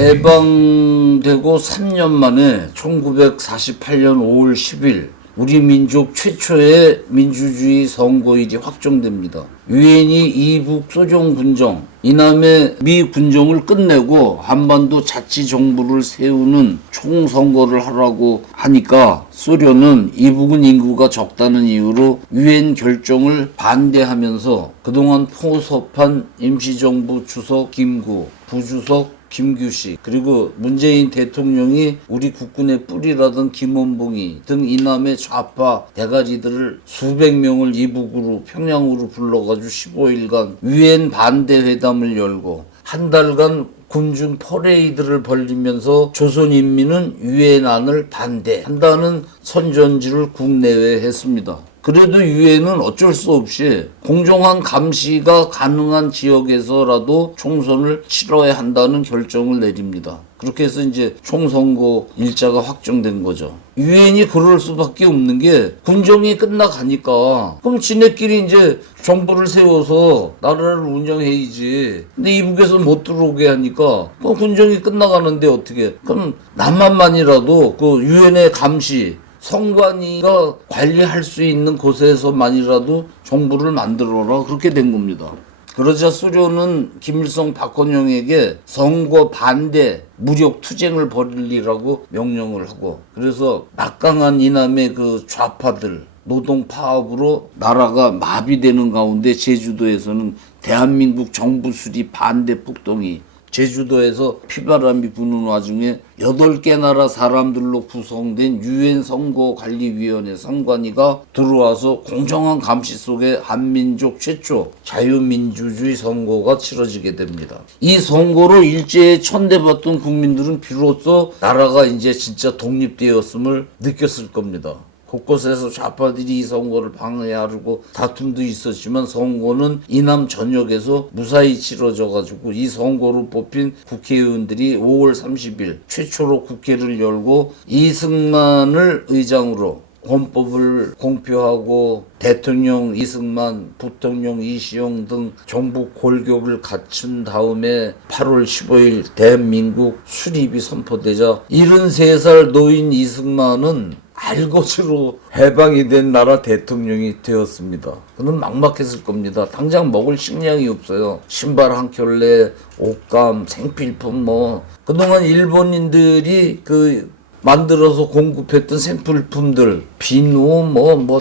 해방되고 3년 만에 1948년 5월 10일 우리 민족 최초의 민주주의 선거일이 확정됩니다. 유엔이 이북 소종 군정, 이남의 미 군정을 끝내고 한반도 자치정부를 세우는 총선거를 하라고 하니까 소련은 이북은 인구가 적다는 이유로 유엔 결정을 반대하면서 그동안 포섭한 임시정부 주석 김구, 부주석 김규식, 그리고 문재인 대통령이 우리 국군의 뿌리라던 김원봉이 등 이남의 좌파 대가리들을 수백 명을 이북으로 평양으로 불러가지고 15일간 유엔 반대 회담을 열고 한 달간 군중 퍼레이드를 벌리면서 조선인민은 유엔안을 반대한다는 선전지를 국내외에 했습니다. 그래도 유엔은 어쩔 수 없이 공정한 감시가 가능한 지역에서라도 총선을 치러야 한다는 결정을 내립니다. 그렇게 해서 이제 총선거 일자가 확정된 거죠. 유엔이 그럴 수밖에 없는 게 군정이 끝나가니까 그럼 지네끼리 이제 정부를 세워서 나라를 운영해야지. 근데 이북에서 못 들어오게 하니까 그 군정이 끝나가는데 어떻게? 그럼 남한만이라도 그 유엔의 감시 선관위가 관리할 수 있는 곳에서만이라도 정부를 만들어라 그렇게 된 겁니다. 그러자 소련은 김일성 박헌영에게 선거 반대 무력 투쟁을 벌이라고 명령을 하고 그래서 막강한 이남의 그 좌파들 노동 파업으로 나라가 마비되는 가운데 제주도에서는 대한민국 정부 수립 반대 폭동이 제주도에서 피바람이 부는 와중에 8개 나라 사람들로 구성된 유엔 선거관리위원회 선관위가 들어와서 공정한 감시 속에 한민족 최초 자유민주주의 선거가 치러지게 됩니다. 이 선거로 일제에 천대받던 국민들은 비로소 나라가 이제 진짜 독립되었음을 느꼈을 겁니다. 곳곳에서 좌파들이 이 선거를 방해하려고 다툼도 있었지만 선거는 이남 전역에서 무사히 치러져가지고 이 선거로 뽑힌 국회의원들이 5월 30일 최초로 국회를 열고 이승만을 의장으로 헌법을 공표하고 대통령 이승만, 부통령 이시용 등 정부 골격을 갖춘 다음에 8월 15일 대한민국 수립이 선포되자 73살 노인 이승만은 알것으로 해방이 된 나라 대통령이 되었습니다. 그는 막막했을 겁니다. 당장 먹을 식량이 없어요. 신발 한 켤레, 옷감, 생필품 그동안 일본인들이 만들어서 공급했던 생필품들, 비누,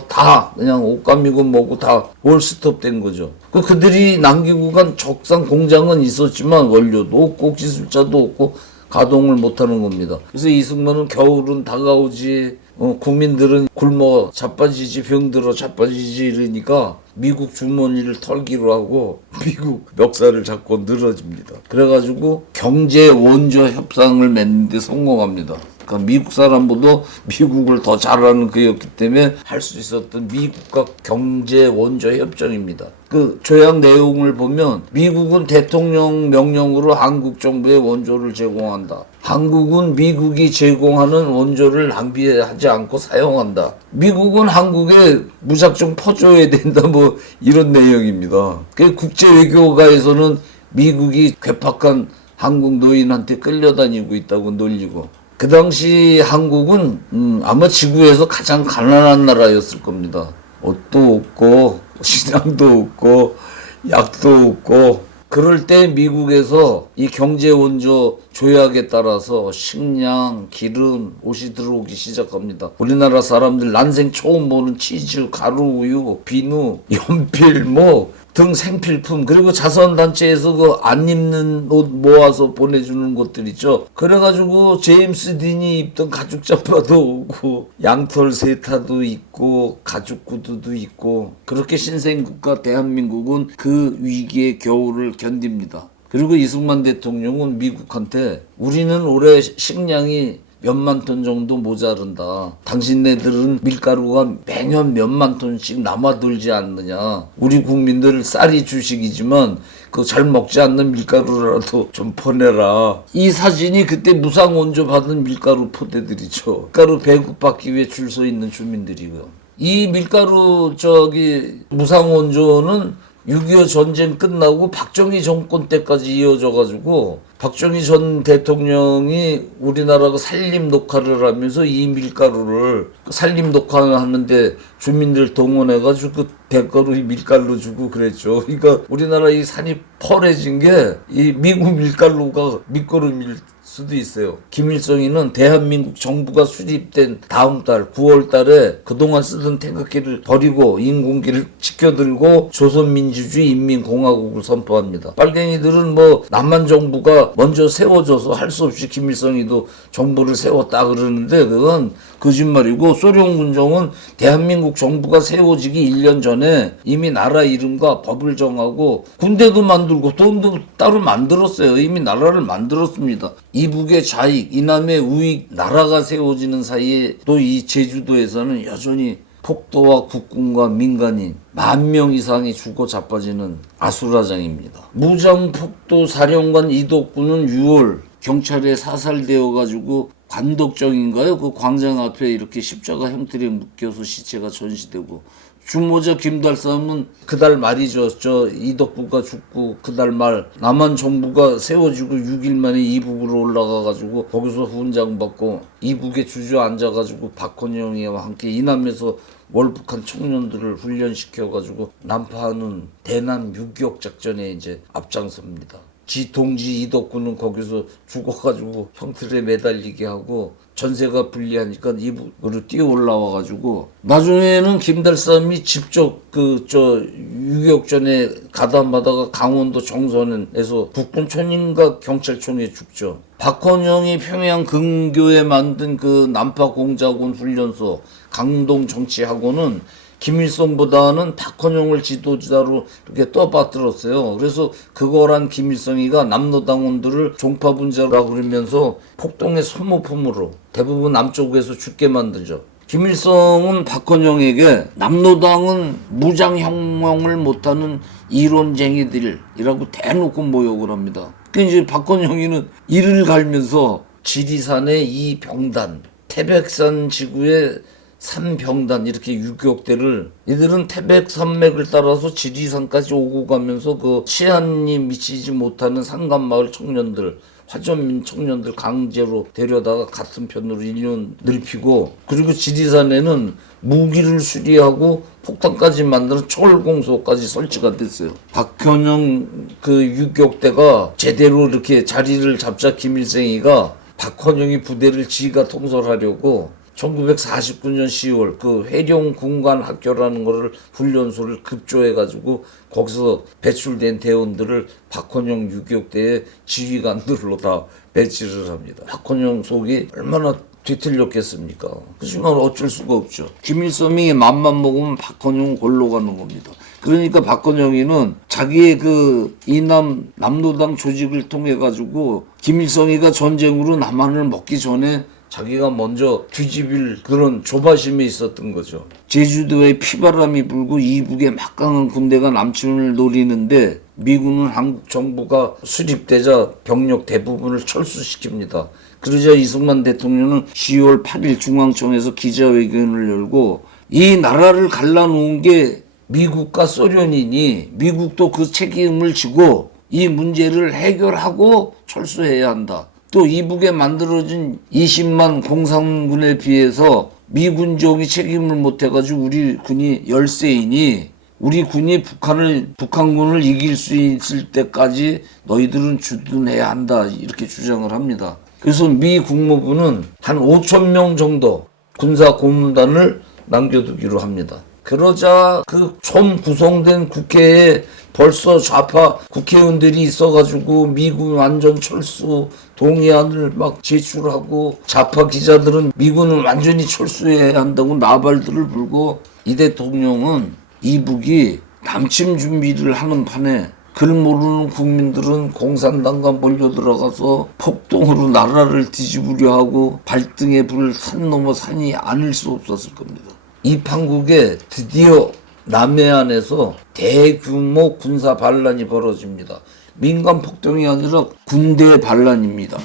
다, 그냥 옷감이고 뭐고 다 올스톱 된 거죠. 그들이 남기고 간 적상 공장은 있었지만 원료도 없고 기술자도 없고 가동을 못하는 겁니다. 그래서 이승만은 겨울은 다가오지, 국민들은 굶어 자빠지지, 병들어 자빠지지 이러니까 미국 주머니를 털기로 하고 미국 멱살을 잡고 늘어집니다. 그래가지고 경제 원조 협상을 맺는 데 성공합니다. 그러니까 미국 사람보다 미국을 더 잘하는 그였기 때문에 할 수 있었던 미국과 경제 원조 협정입니다. 그 조약 내용을 보면 미국은 대통령 명령으로 한국 정부에 원조를 제공한다. 한국은 미국이 제공하는 원조를 낭비하지 않고 사용한다. 미국은 한국에 무작정 퍼줘야 된다. 이런 내용입니다. 그 국제 외교가에서는 미국이 괴팍한 한국 노인한테 끌려다니고 있다고 놀리고. 그 당시 한국은 아마 지구에서 가장 가난한 나라였을 겁니다. 옷도 없고 식량도 없고 약도 없고 그럴 때 미국에서 이 경제 원조 조약에 따라서 식량, 기름, 옷이 들어오기 시작합니다. 우리나라 사람들 난생 처음 보는 치즈, 가루, 우유, 비누, 연필 등 생필품 그리고 자선단체에서 안 입는 옷 모아서 보내주는 것들 있죠. 그래가지고 제임스 딘이 입던 가죽 잠바도 오고 양털 세타도 있고 가죽 구두도 있고 그렇게 신생국가 대한민국은 그 위기의 겨울을 견딥니다. 그리고 이승만 대통령은 미국한테 우리는 올해 식량이 몇만 톤 정도 모자른다. 당신네들은 밀가루가 매년 몇만 톤씩 남아돌지 않느냐. 우리 국민들 쌀이 주식이지만 그 잘 먹지 않는 밀가루라도 좀 보내라. 이 사진이 그때 무상 원조 받은 밀가루 포대들이죠. 밀가루 배급받기 위해 줄 서 있는 주민들이고요. 이 밀가루 무상 원조는 6.25 전쟁 끝나고 박정희 정권 때까지 이어져 가지고 박정희 전 대통령이 우리나라가 산림 녹화를 하면서 이 밀가루를 산림 녹화를 하는데 주민들 동원해 가지고 그 대가로 이 밀가루 주고 그랬죠. 그러니까 우리나라 이 산이 펄해진 게 이 미국 밀가루가 밑거름일 수도 있어요. 김일성이는 대한민국 정부가 수립된 다음 달 9월 달에 그동안 쓰던 태극기를 버리고 인공기를 지켜들고 조선민주주의 인민공화국을 선포합니다. 빨갱이들은 뭐 남한 정부가 먼저 세워져서 할 수 없이 김일성이도 정부를 세웠다 그러는데 그건 거짓말이고, 소련 군정은 대한민국 정부가 세워지기 1년 전에 이미 나라 이름과 법을 정하고 군대도 만들고 돈도 따로 만들었어요. 이미 나라를 만들었습니다. 이북의 좌익, 이남의 우익, 나라가 세워지는 사이에 또 이 제주도에서는 여전히 폭도와 국군과 민간인 10,000명 이상이 죽고 자빠지는 아수라장입니다. 무장폭도 사령관 이덕구는 6월 경찰에 사살되어 가지고 관덕정인가요? 그 광장 앞에 이렇게 십자가 형태에 묶여서 시체가 전시되고, 주모자 김달삼은 그달 말이죠. 저 이덕구가 죽고 그달 말 남한 정부가 세워지고 6일 만에 이북으로 올라가가지고 거기서 훈장받고 이북에 주저앉아가지고 박헌영이와 함께 이남에서 월북한 청년들을 훈련시켜가지고 난파하는 대남 유격 작전에 이제 앞장섭니다. 지 동지 이덕구는 거기서 죽어가지고 형틀에 매달리게 하고 전세가 불리하니까 이북으로 뛰어 올라와가지고 나중에는 김달삼이 직접 유격전에 가담하다가 강원도 정선에서 국군 초님과 경찰총에 죽죠. 박헌영이 평양 근교에 만든 그 난파 공작원 훈련소 강동 정치학원은 김일성보다는 박헌영을 지도자로 이렇게 떠받들었어요. 그래서 그거란 김일성이가 남로당원들을 종파분자라고 그러면서 폭동의 소모품으로 대부분 남쪽에서 죽게 만들죠. 김일성은 박헌영에게 남로당은 무장혁명을 못하는 이론쟁이들이라고 대놓고 모욕을 합니다. 그 이제 박헌영이는 이를 갈면서 지리산의 이병단, 태백산 지구의 3병단 이렇게 유격대를, 이들은 태백 산맥을 따라서 지리산까지 오고 가면서 그 치안이 미치지 못하는 산간마을 청년들, 화전민 청년들 강제로 데려다가 같은 편으로 1년 늙히고, 그리고 지리산에는 무기를 수리하고 폭탄까지 만드는 철공소까지 설치가 됐어요. 박헌영 그 유격대가 제대로 이렇게 자리를 잡자 김일성이가 박헌영이 부대를 지가 통솔하려고 1949년 10월 그 회룡 군관학교라는 거를 훈련소를 급조해가지고 거기서 배출된 대원들을 박헌영 유격대의 지휘관들로 다 배치를 합니다. 박헌영 속이 얼마나 뒤틀렸겠습니까? 그렇지만 어쩔 수가 없죠. 김일성이 맘만 먹으면 박헌영 골로 가는 겁니다. 그러니까 박헌영이는 자기의 그 이남 남로당 조직을 통해 가지고 김일성이가 전쟁으로 남한을 먹기 전에 자기가 먼저 뒤집일 그런 조바심이 있었던 거죠. 제주도에 피바람이 불고 이북에 막강한 군대가 남침을 노리는데 미군은 한국 정부가 수립되자 병력 대부분을 철수시킵니다. 그러자 이승만 대통령은 10월 8일 중앙청에서 기자회견을 열고 이 나라를 갈라놓은 게 미국과 소련이니 미국도 그 책임을 지고 이 문제를 해결하고 철수해야 한다. 또 이북에 만들어진 20만 공산군에 비해서 미군정이 책임을 못해가지고 우리 군이 열세이니 우리 군이 북한군을 이길 수 있을 때까지 너희들은 주둔해야 한다, 이렇게 주장을 합니다. 그래서 미 국무부는 한 5,000명 정도 군사 고문단을 남겨두기로 합니다. 그러자 그 총 구성된 국회에 벌써 좌파 국회의원들이 있어가지고 미군 완전 철수 동의안을 막 제출하고, 좌파 기자들은 미군은 완전히 철수해야 한다고 나발들을 불고, 이 대통령은 이북이 남침 준비를 하는 판에 글 모르는 국민들은 공산당과 몰려들어가서 폭동으로 나라를 뒤집으려 하고 발등에 불 산 넘어 산이 아닐 수 없었을 겁니다. 이 판국에 드디어 남해안에서 대규모 군사 반란이 벌어집니다. 민간 폭동이 아니라 군대 반란입니다.